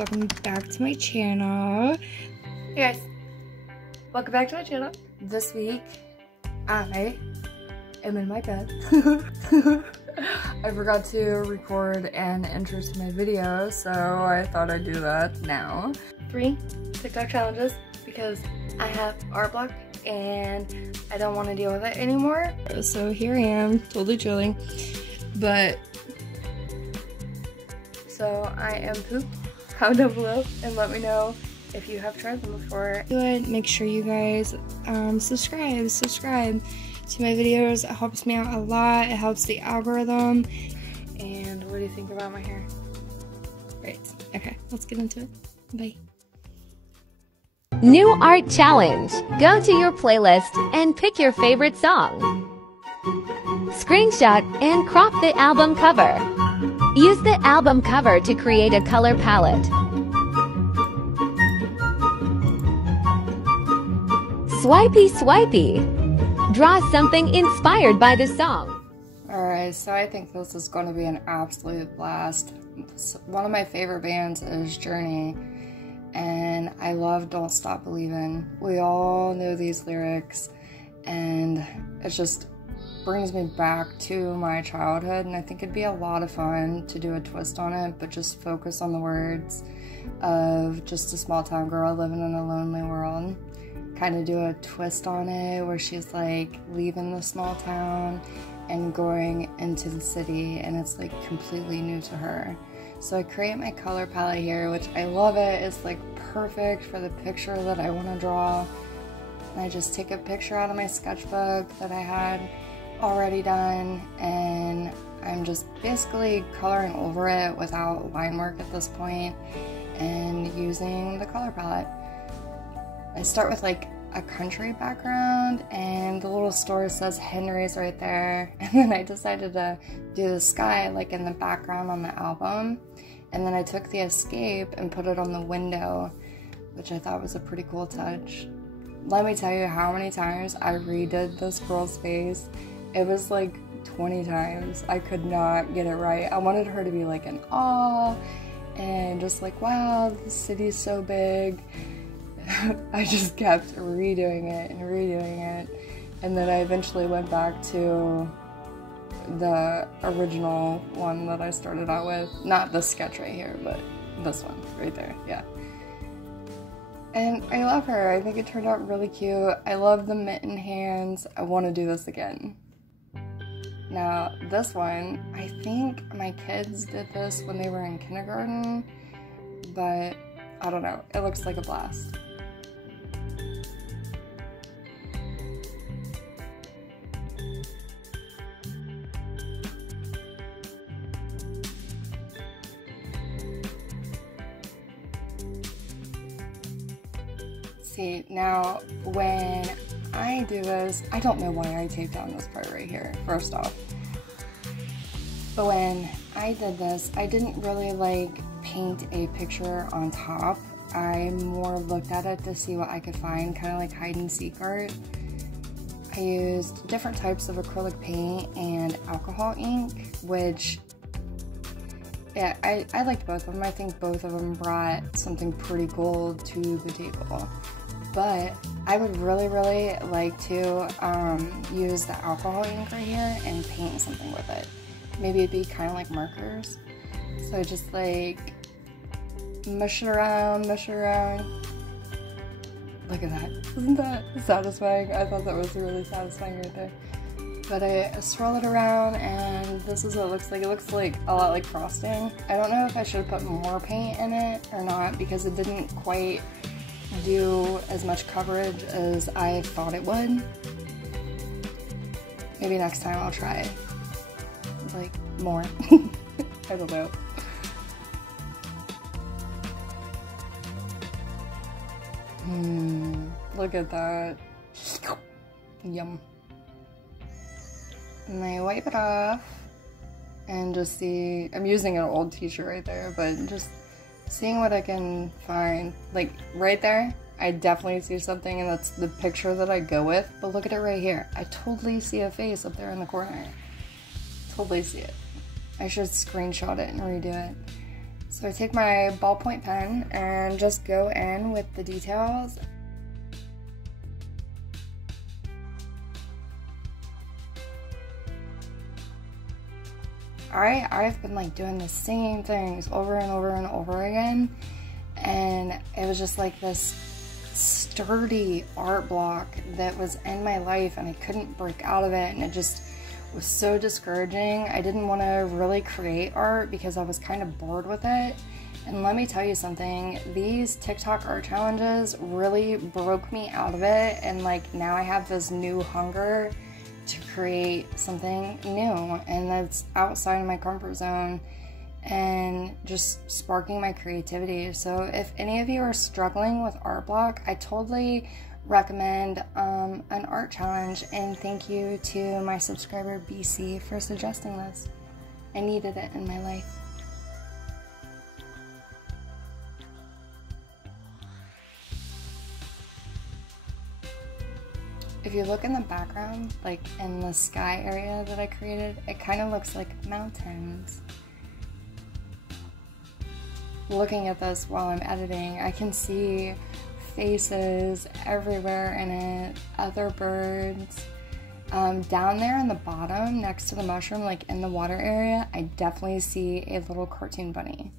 welcome back to my channel. Hey guys, welcome back to my channel. This week, I am in my bed. I forgot to record an intro to my video, so I thought I'd do that now. 3 TikTok challenges because I have art block and I don't want to deal with it anymore. So here I am, totally chilling, but so I am pooped. Comment down below and let me know if you have tried them before. Make sure you guys subscribe to my videos. It helps me out a lot. It helps the algorithm. And what do you think about my hair? Great. Okay, let's get into it. Bye. New art challenge. Go to your playlist and pick your favorite song. Screenshot and crop the album cover. Use the album cover to create a color palette. Swipey. Draw something inspired by the song. Alright, so I think this is going to be an absolute blast. One of my favorite bands is Journey, and I love Don't Stop Believin'. We all know these lyrics, and it just brings me back to my childhood, and I think it'd be a lot of fun to do a twist on it, but just focus on the words of just a small town girl living in a lonely world. Kind of do a twist on it where she's like leaving the small town and going into the city, and it's like completely new to her. So I create my color palette here, which I love it. It's like perfect for the picture that I want to draw. And I just take a picture out of my sketchbook that I had already done, and I'm just basically coloring over it without line work at this point and using the color palette. I start with like a country background, and the little store says Henry's right there, and then I decided to do the sky like in the background on the album, and then I took the escape and put it on the window, which I thought was a pretty cool touch. Let me tell you how many times I redid this girl's face. It was like 20 times. I could not get it right. I wanted her to be like in awe and just like, wow, the city's so big. I just kept redoing it, and then I eventually went back to the original one that I started out with. Not this sketch right here, but this one right there, yeah. And I love her. I think it turned out really cute. I love the mitten hands. I want to do this again. Now, this one, I think my kids did this when they were in kindergarten, but I don't know. It looks like a blast. See, now when I do this, I don't know why I taped on this part right here, first off. But when I did this, I didn't really like paint a picture on top. I more looked at it to see what I could find, kind of like hide and seek art. I used different types of acrylic paint and alcohol ink, which, yeah, I liked both of them. I think both of them brought something pretty cool to the table. But I would really like to use the alcohol ink right here and paint something with it. Maybe it'd be kind of like markers. So just like mush it around. Look at that. Isn't that satisfying? I thought that was really satisfying right there. But I swirl it around, and this is what it looks like. It looks like a lot like frosting. I don't know if I should have put more paint in it or not, because it didn't quite do as much coverage as I thought it would. Maybe next time I'll try like more. I don't know. Look at that. Yum. And I wipe it off and just see, I'm using an old t-shirt right there, but just seeing what I can find. Like right there, I definitely see something, and that's the picture that I go with. But look at it right here. I totally see a face up there in the corner. Totally see it. I should screenshot it and redo it. So I take my ballpoint pen and just go in with the details. I've been like doing the same things over and over and over again, and it was just like this sturdy art block that was in my life, and I couldn't break out of it, and it just was so discouraging. I didn't want to really create art because I was kind of bored with it. And let me tell you something, these TikTok art challenges really broke me out of it, and like now I have this new hunger to create something new, and that's outside of my comfort zone and just sparking my creativity. So if any of you are struggling with art block, I totally recommend an art challenge, and thank you to my subscriber BC for suggesting this. I needed it in my life. If you look in the background, like in the sky area that I created, it kind of looks like mountains. Looking at this while I'm editing, I can see faces everywhere in it, other birds. Down there in the bottom, next to the mushroom, like in the water area, I definitely see a little cartoon bunny.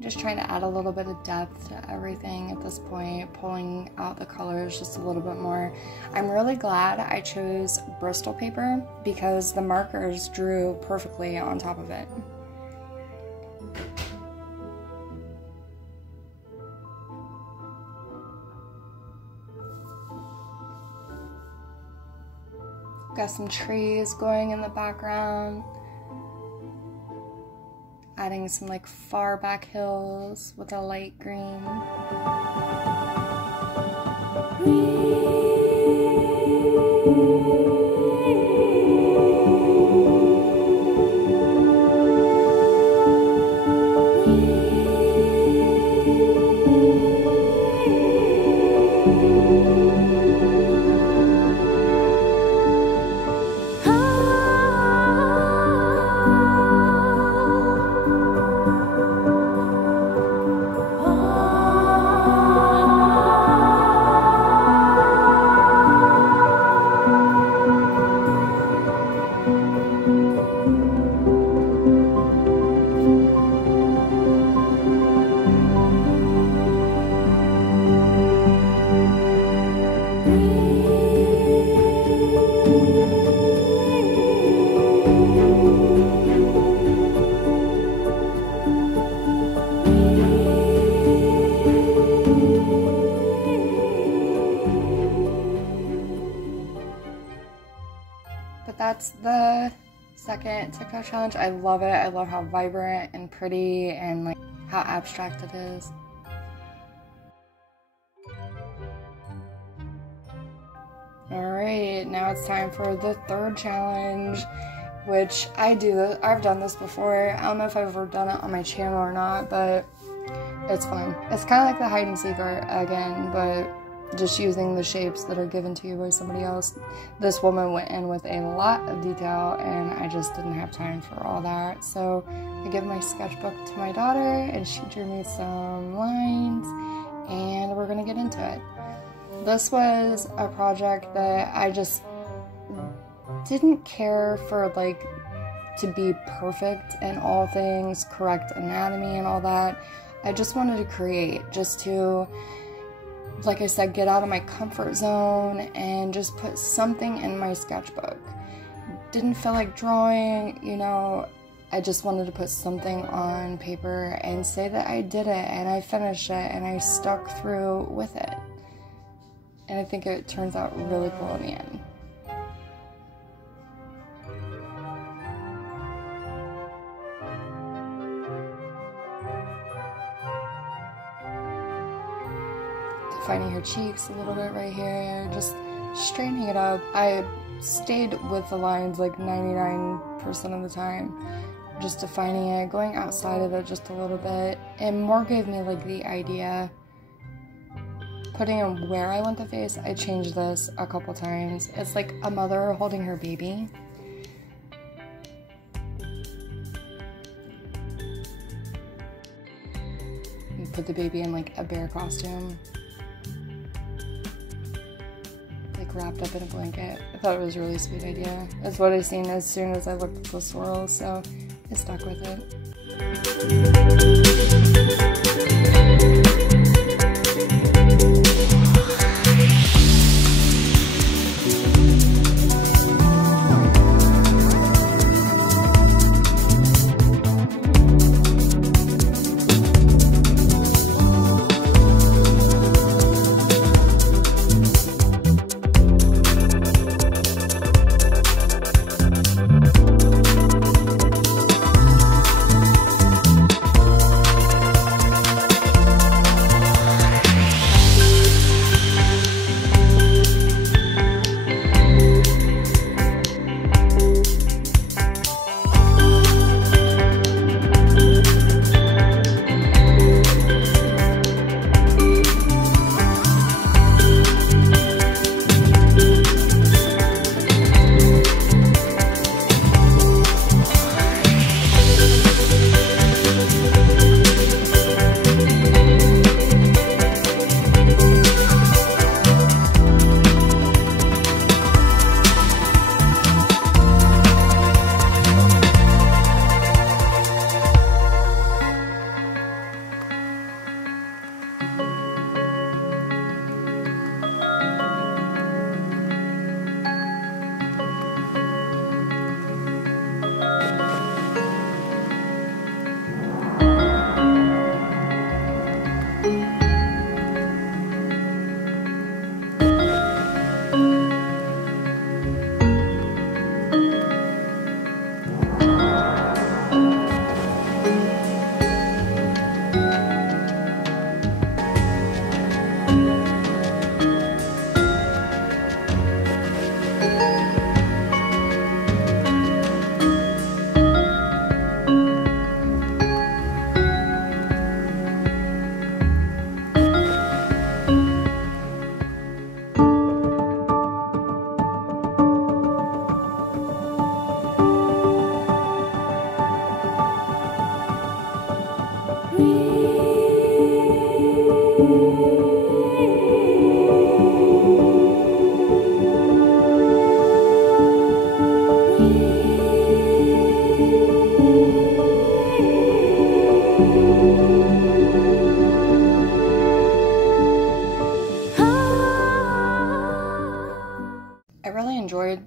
Just trying to add a little bit of depth to everything at this point, pulling out the colors just a little bit more. I'm really glad I chose Bristol paper because the markers drew perfectly on top of it. Got some trees going in the background. Adding some like far back hills with a light green. But that's the second TikTok challenge. I love it. I love how vibrant and pretty and like how abstract it is. Alright, now it's time for the third challenge, which I've done this before. I don't know if I've ever done it on my channel or not, but it's fun. It's kind of like the hide and seek art again, but just using the shapes that are given to you by somebody else. This woman went in with a lot of detail, and I just didn't have time for all that. So I give my sketchbook to my daughter, and she drew me some lines, and we're gonna get into it. This was a project that I just didn't care for, like, to be perfect in all things, correct anatomy and all that. I just wanted to create, just to, like I said, get out of my comfort zone and just put something in my sketchbook. Didn't feel like drawing, you know, I just wanted to put something on paper and say that I did it and I finished it and I stuck through with it. And I think it turns out really cool in the end. Defining her cheeks a little bit right here, just straightening it up. I stayed with the lines like 99% of the time, just defining it, going outside of it just a little bit, and more gave me like the idea. Putting in where I want the face, I changed this a couple times. It's like a mother holding her baby. You put the baby in like a bear costume, like wrapped up in a blanket. I thought it was a really sweet idea. That's what I seen as soon as I looked at the swirls, so I stuck with it.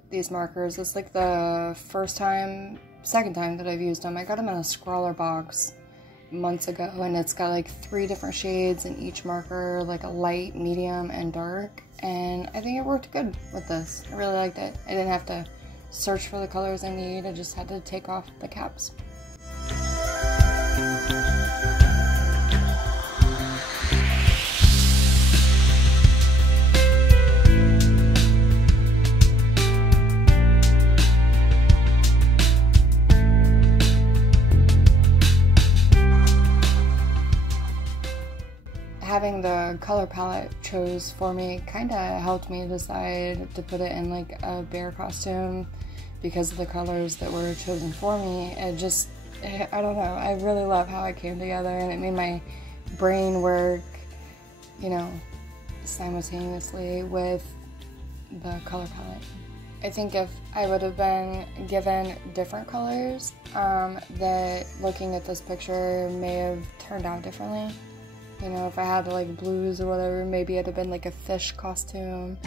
These markers. It's like the second time that I've used them. I got them in a Scrawler box months ago, and it's got like 3 different shades in each marker, like a light, medium, and dark, and I think it worked good with this. I really liked it. I didn't have to search for the colors I need. I just had to take off the caps. having the color palette chose for me kind of helped me decide to put it in like a bear costume because of the colors that were chosen for me. It just, I don't know, I really love how it came together, and it made my brain work, you know, simultaneously with the color palette. I think if I would have been given different colors, that looking at this picture may have turned out differently. You know, if I had like blues or whatever, maybe it'd have been like a fish costume.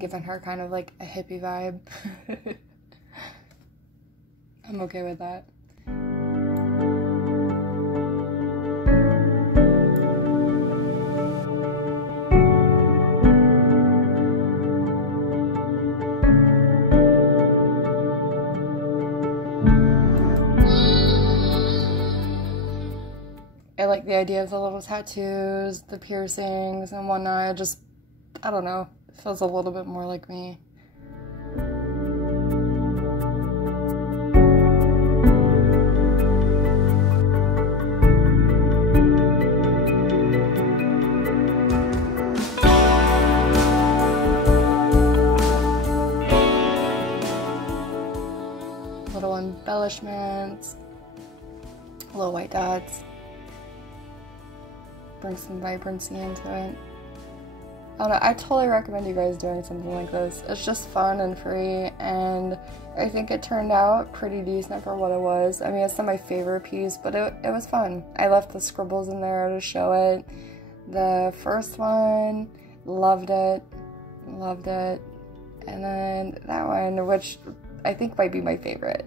Giving her kind of like a hippie vibe. I'm okay with that. I like the idea of the little tattoos, the piercings and whatnot. I don't know. Feels a little bit more like me. Little embellishments, little white dots. Bring some vibrancy into it. I don't know, I totally recommend you guys doing something like this. It's just fun and free, and I think it turned out pretty decent for what it was. I mean, it's not my favorite piece, but it was fun. I left the scribbles in there to show it. The first one, loved it. And then that one, which I think might be my favorite.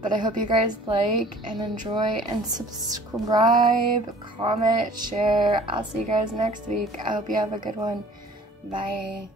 But I hope you guys like and enjoy and subscribe, comment, share. I'll see you guys next week. I hope you have a good one. Bye.